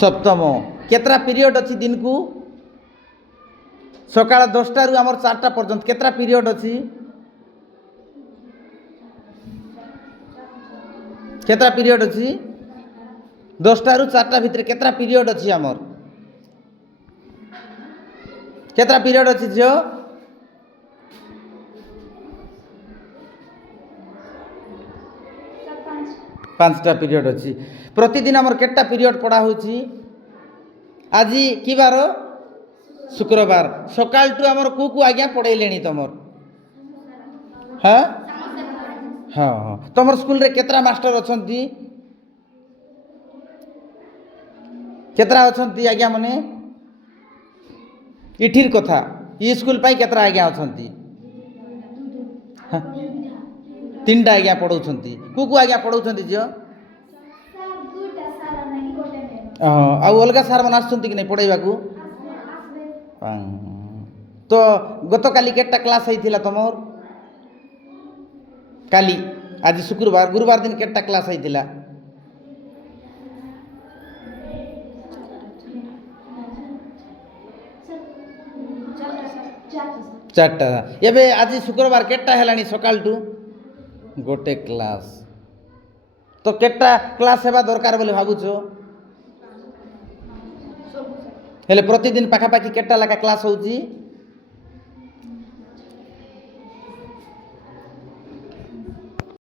सप्तम केतरा पीरियड अच्छी दिन को सकाळ 10टा रु आमर 4टा पर्यंत केतरा पीरियड अच्छी केतरा पीरियड अच्छी 10टा रु 4टा भितर केतरा पीरियड अच्छी आमर केतरा पीरियड अच्छी झियो 5टा पीरियड अच्छी प्रतिदिन आमर केतटा पीरियड पढ़ा होची आज कि बार शुक्रवार सकाल टू आमर को आज्ञा पढ़ेलेनी तमर हाँ हाँ हाँ तमर स्कूल रे केतरा मास्टर अछंती केतरा अछंती आज्ञा मने इठिर कथा ई स्कूल पाई केतरा आज्ञा अछंती 3टा आज्ञा पढ़ौछंती को आज्ञा पढ़ौछंती जियो आउ अलगा सार मन आछंती कि नहीं पढ़ाइबा को तो गत काली केटा क्लास होइथिला तमर काली आज शुक्रवार गुरुवार दिन केटा क्लास होइथिला 4टा एबे आज शुक्रवार केटा हेलानी सकाल टू गोटे क्लास तो केटा क्लास हेबा दरकार बोले भाबुछो हेले प्रतिदिन पाखापाखि केटा लगा क्लास होउची